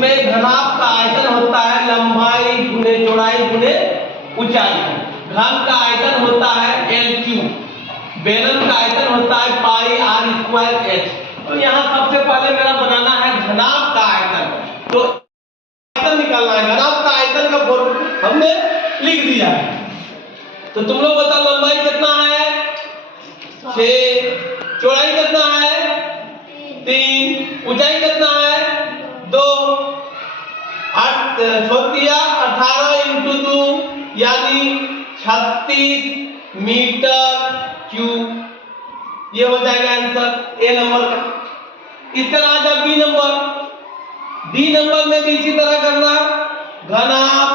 इसमें घनाभ का आयतन होता है लंबाई गुने चौड़ाई गुने ऊंचाई। घन का आयतन होता है एल क्यूब, बेलन का आयतन होता है पाई आर स्क्वायर एच। तो यहाँ सबसे पहले मेरा बनाना है घनाभ का आयतन। तो आयतन निकालना है, घनाभ का आयतन का फॉर्मूला हमने लिख दिया है। तो तुम लोग बताओ लंबाई कितना है 6, चौड़ाई कितना है 3, ऊंचाई कितना है 2, 18 इंटू 2 यानी 36 मीटर क्यूब। ये हो जाएगा आंसर ए नंबर का। इस तरह आ जाए बी नंबर। बी नंबर में भी इसी तरह करना, घनाभ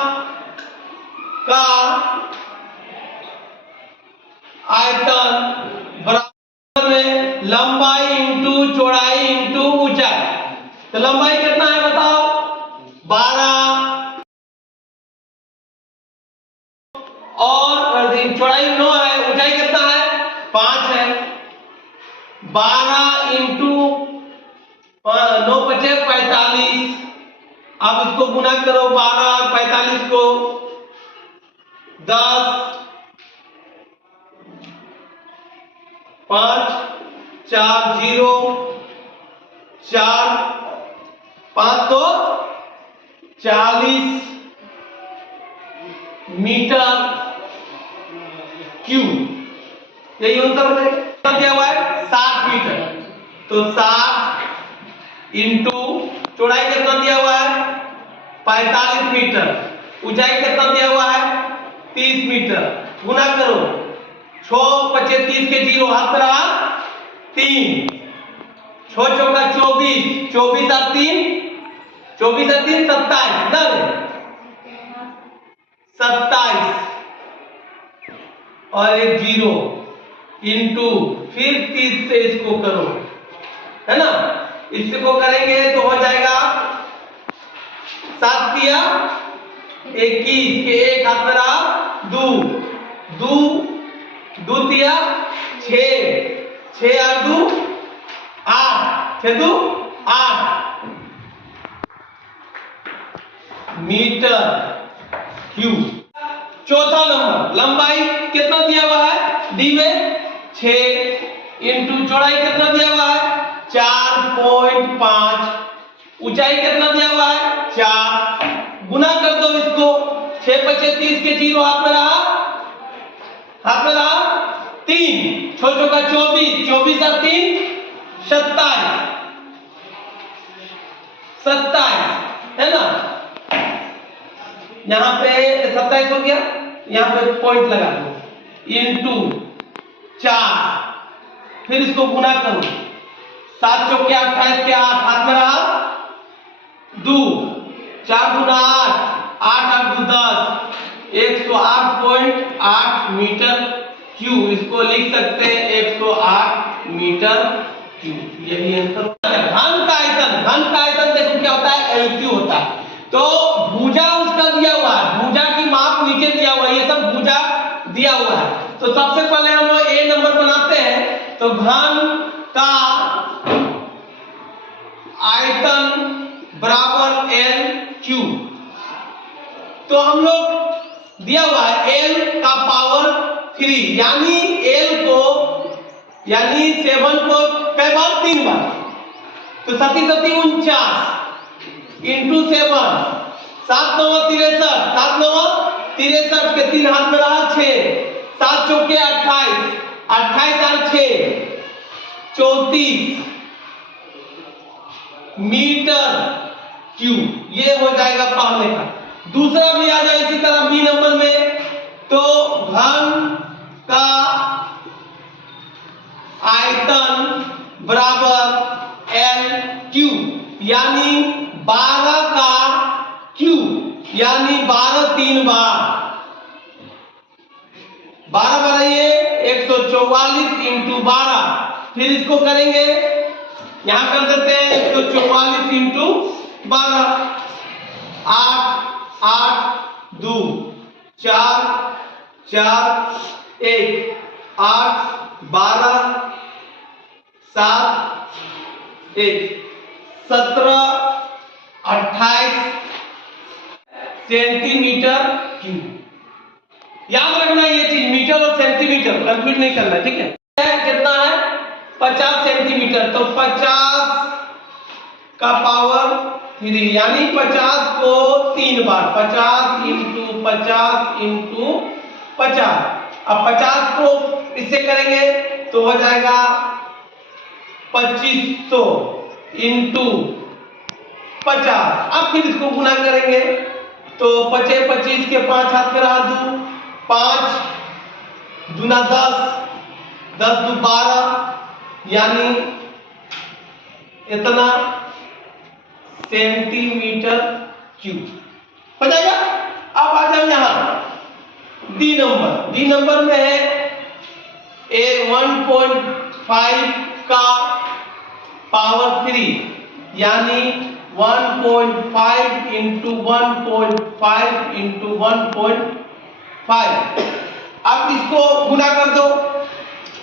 का आयतन बराबर में लंबाई इंटू चौड़ाई इंटू ऊंचाई। तो लंबाई कितना है बताओ 12 और चौड़ाई 9 है, ऊंचाई कितना है 5 है। 12 इंटू 9 × 45। अब इसको गुना करो 12 45 को 10 5 4 0 4 540 मीटर क्यूब। यही आंसर हो जाएगा। दिया हुआ है 60 मीटर, तो 60 इंटू चौड़ाई कितना दिया हुआ है 45 मीटर, ऊंचाई कितना दिया हुआ है 30 मीटर। गुना करो 6 × 25 के 0 हाथ में रहा 3, 6 चौका 24, 24 और 3 27 27 और एक 0 इंटू फिर 30 से इसको करो, है ना। इसको करेंगे तो हो जाएगा 7 × 21 के 1 हाथ में रहा 2 2 2 × 6 6 और 2 8 6 2 8 मीटर क्यूब। चौथा नंबर लंबाई कितना दिया हुआ है डी में 6 इंटू चौड़ाई कितना दिया हुआ है 4.5, ऊंचाई कितना दिया हुआ है 4। गुना कर दो इसको 6 × 30 के 0 हाथ में रहा 3, 6 चौका 24, 24 और 3 27 है ना। यहां पे 27 हो गया, यहां पे पॉइंट लगा दो इंटू 4, फिर इसको गुना करो 7 चौके 28 के 8 हाथ में रहा 2, 4 × 8 8 और 2 10 108.8 मीटर क्यूब। इसको लिख सकते हैं 108 मीटर क्यूब। यही आंसर। घन का आयतन देखो क्या होता है एल क्यू होता है। तो भुजा उसका दिया हुआ है, भुजा की माप नीचे दिया हुआ है, ये सब भुजा दिया हुआ है। तो सबसे पहले हम लोग ए नंबर बनाते हैं। तो घन का आयतन बराबर एल क्यूब। तो हम लोग दिया हुआ है एल का पावर 3 यानी एल को यानी 7 को कई बार 3 बार, तो 37 49 इंटू 7 7 9 63 7 9 63 के 3 हाथ में रहा 6 7 चौके 28 28 और 6 34 मीटर क्यूब। ये हो जाएगा पहले का। दूसरा भी आ जाए इसी तरह बी नंबर में। तो घन का आयतन बराबर एल क्यूब यानी 12 का क्यूब यानी 12 3 बार 12 बनाइए 144 इंटू 12। फिर इसको करेंगे, यहां कर देते हैं 144 इंटू 12 8 8 2 4 4 1 8 12 7 1 17 28 सेंटीमीटर क्यूब। याद रखना ये चीज, मीटर और सेंटीमीटर कंफ्यूज नहीं करना, ठीक है। कितना है 50 सेंटीमीटर, तो 50 का पावर 3 यानी 50 को 3 बार, 50 इंटू 50 इंटू 50। अब 50 को इससे करेंगे तो हो जाएगा 2500 इंटू 50। अब फिर इसको गुना करेंगे तो 25 25 के 5 हाथ में रहा 2, 5 दूना 10, 10 दू 12 यानी इतना सेंटीमीटर क्यूब हो जाएगा। अब आ जाओ यहां डी नंबर। डी नंबर में है 1.5 का पावर 3 यानी 1.5 इंटू 1.5 इंटू 1.5। अब इसको गुना कर दो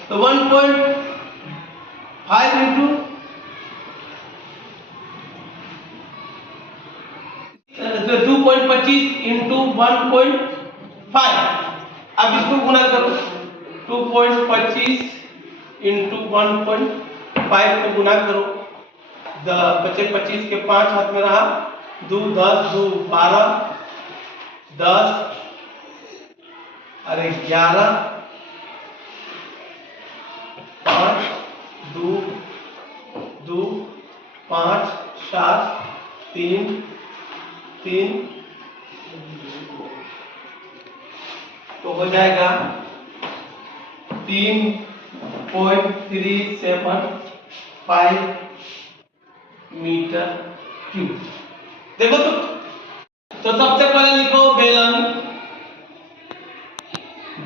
तो 1.5 इंटू 2.25 इंटू 1.5। अब इसको गुना करो 2.25 इंटू 1.5 को गुना करो, बचे 25 के 5 हाथ में रहा 2, 10 2 12, 10 अरे 11, 5 2 2 5 7 3 3 तो हो जाएगा 3.375 मीटर क्यूब। देखो तो सबसे पहले लिखो बेलन।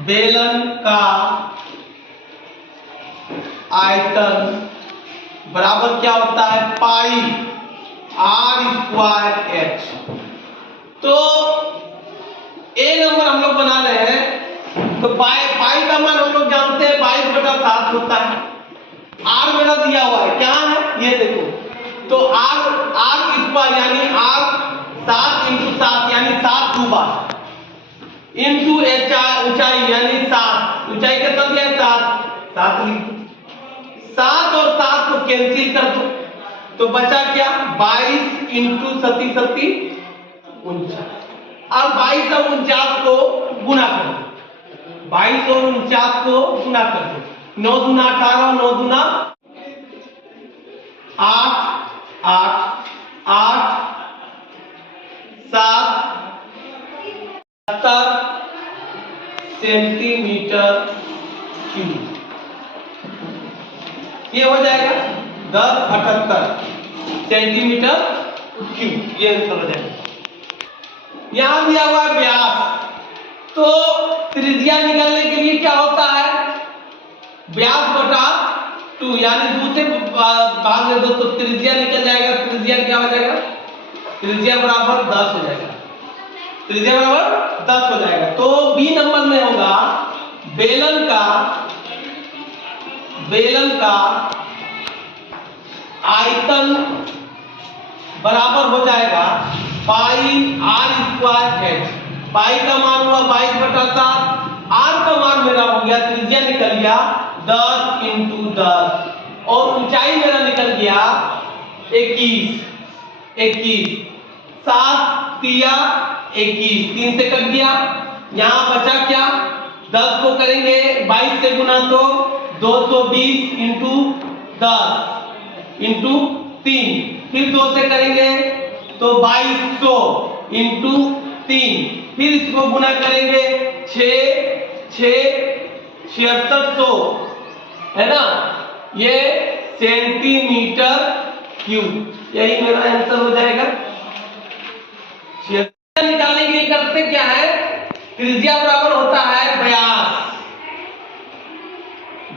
बेलन का आयतन बराबर क्या होता है पाई r²h। तो ए नंबर हम लोग बना रहे हैं तो पाई का मान हम लोग जानते हैं 22/7 होता है। आर मेरा दिया हुआ है, क्या है ये देखो, तो r² यानी r 7 इंटू 7 यानी 7 2 बार इंटू ऊंचाई यानी 7, ऊंचाई कितना दिया है 7 लिख दो, 7 और 7 को कैंसिल कर दो तो बचा क्या 22 इंटू 7 7 49। अब 22 और 49 को गुना कर दो, 22 और 49 को गुना कर दो, 9 दूना 18, 9 दूना 8 8 8 7 70 सेंटीमीटर क्यूब। ये हो जाएगा 1078 सेंटीमीटर क्यूब, ये आंसर हो जाएगा। यहां दिया हुआ है व्यास, तो त्रिज्या निकालने के लिए क्या होता है व्यास बटा 2 यानी 2 से भाग दे दो तो त्रिज्या निकल जाएगा। त्रिज्या क्या हो जाएगा, त्रिज्या बराबर 10 हो जाएगा, त्रिज्या बराबर 10 हो जाएगा। तो बी नंबर में होगा बेलन का आयतन बराबर हो जाएगा पाई r²h। पाई का मान हुआ 22/7, r का मान मेरा हो गया, त्रिज्या निकल गया 10 इंटू 10 और ऊंचाई मेरा निकल गया 21। 7 तिया 21, 3 से कट गया, यहां बचा क्या 10 को करेंगे 22 से गुना तो 220 इंटू 10 इंटू 3, फिर 2 से करेंगे तो 2200 इंटू 3, फिर इसको गुना करेंगे 6600 है ना, ये सेंटीमीटर क्यूब। यही मेरा आंसर हो जाएगा। निकालने के लिए करते क्या है, त्रिज्या बराबर होता है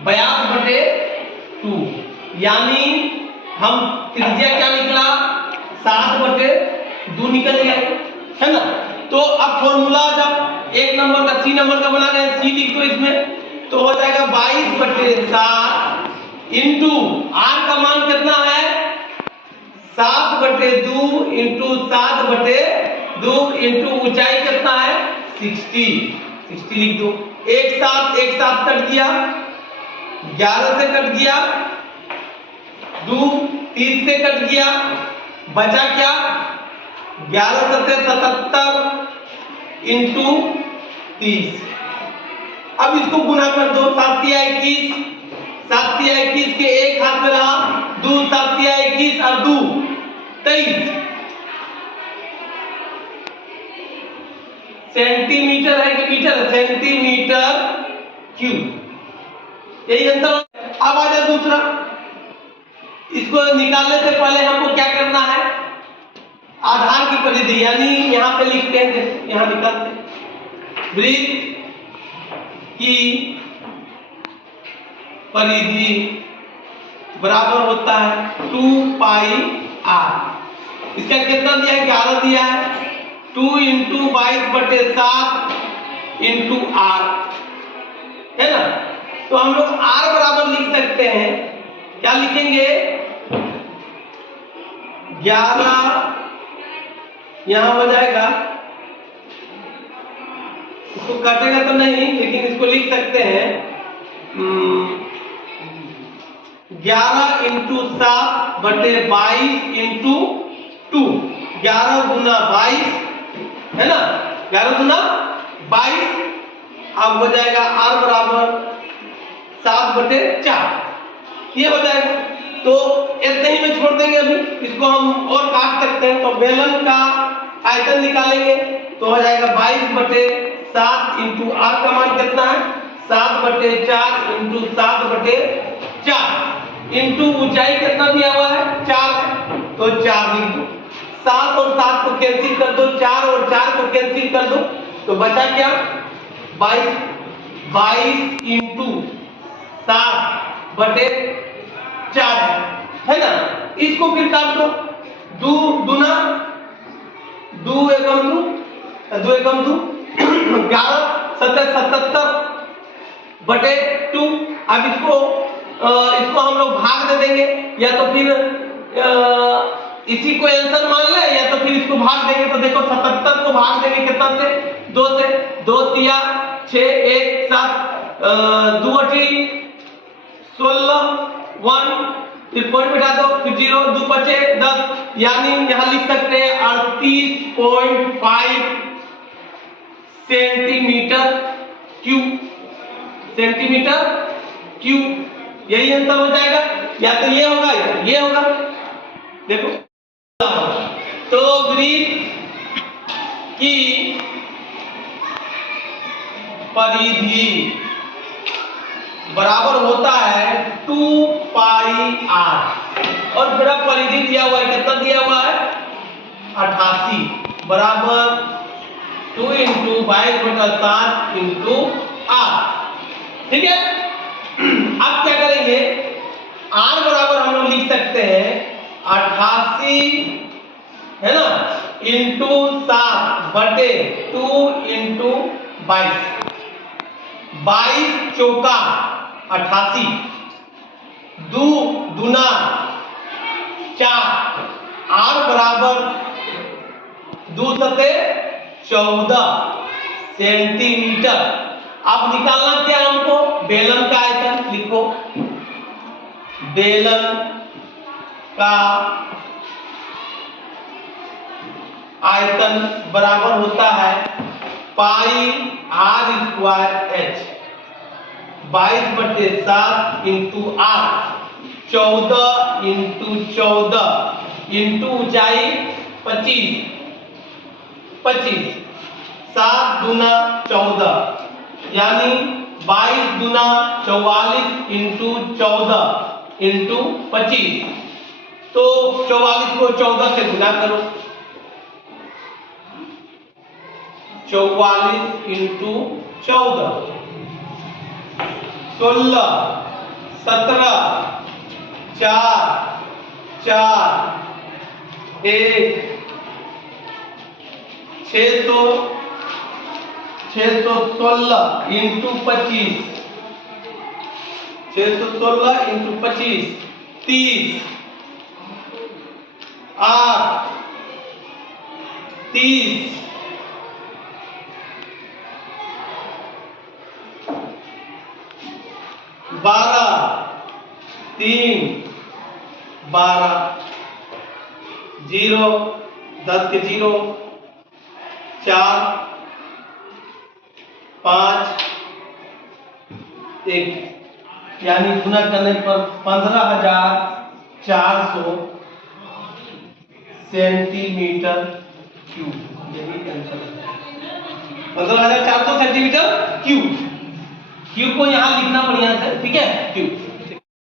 व्यास बटे 2 यानी हम त्रिज्या क्या निकला 7/2 निकल गया है ना। तो अब फॉर्मूला जब एक नंबर का सी नंबर का बना रहे हैं, सी लिख दो इसमें तो हो जाएगा 22/7 इंटू आर का मान कितना है 7/2 7/2 इंटू 7/2 इंटू ऊंचाई कितना है 60 लिख दो। एक साथ कट गया, 11 से कट गया, 2 30 से कट गया, बचा क्या 11 सत्ते 77 इंटू 30। अब इसको गुना कर दो, 7 तिया 21, 7 तिया 21 के एक हाथ में रहा, 2 7 तिया 21 और 2 23 सेंटीमीटर है कि मीटर है, सेंटीमीटर क्यूब। यही आंसर। अब आ जाए दूसरा, इसको निकालने से पहले हमको क्या करना है, आधार की परिधि यानी यहां पे लिखते हैं, यहां निकालते हैं वृत्त की परिधि बराबर होता है 2 पाई r। इसका कितना दिया है 11 दिया है, 2 इंटू 22/7 इंटू r है ना। तो हम लोग r बराबर लिख सकते हैं, क्या लिखेंगे 11 यहां हो जाएगा, इसको काटेगा तो नहीं लेकिन इसको लिख सकते हैं 11 इंटू 7/22 इंटू 2, 11 गुना 22 है ना, 11 गुना 22। अब हो जाएगा r बराबर 7/4, ये हो जाएगा। तो ऐसे ही में छोड़ देंगे, अभी इसको हम और काट सकते हैं। तो बेलन का आयतन निकालेंगे तो हो जाएगा 22/7 इंटू r का मान कितना है 7/4 इंटू 7/4 इंटू ऊंचाई कितना दिया हुआ है 4, तो 4 लिख दो। 7 और 7 को कैंसिल कर दो, 4 और 4 को कैंसिल कर दो, तो बचा क्या 22 इंटू 7/4 है ना। इसको फिर काट दो, 2 दूना 2 एकम 2 11 7 77/2। अब इसको हम लोग भाग दे देंगे, या तो फिर इसी को आंसर मान ले, या तो फिर इसको भाग देंगे। तो देखो 77 को भाग देंगे कितना से 2 से, 2 तिया 6 1 7 2 16 1 फिर पॉइंट बिठा दो, फिर 0 2 बचे 10, यानी यहां लिख सकते हैं 38.5 सेंटीमीटर क्यूब। यही आंसर हो जाएगा, या तो ये होगा या ये होगा। देखो तो वृत्त की परिधि बराबर होता है 2 पाई r, और मेरा परिधि दिया हुआ है, कितना दिया हुआ है 88 बराबर 2 इंटू 22/7 इंटू r। ठीक है। अब क्या करेंगे, r बराबर हम लोग लिख सकते हैं 88 है ना इंटू 7/2 इंटू 22 चौका 88, 2 दूना 4, r बराबर 2 सते 14 सेंटीमीटर। अब निकालना क्या हमको, बेलन का आयतन लिखो, बेलन का आयतन बराबर होता है पाई r² h, 22/7 into r, 14 into 14 into ऊंचाई 25, 7 दूना 14 यानी 22 दूना 44 इंटू 14 इंटू 25। तो 44 को 14 से गुना करो, 44 इंटू 14 16 17 4 4 1 616 इंटू 25, 616 इंटू 25 30, 8 30 12 3 12 0 10 के 0 4 5 1 यानी गुना करने पर 15,400 सेंटीमीटर क्यूब। यही आंसर है 15,400 सेंटीमीटर क्यूब। क्यूब को यहां लिखना बढ़िया से, ठीक है, क्यूब।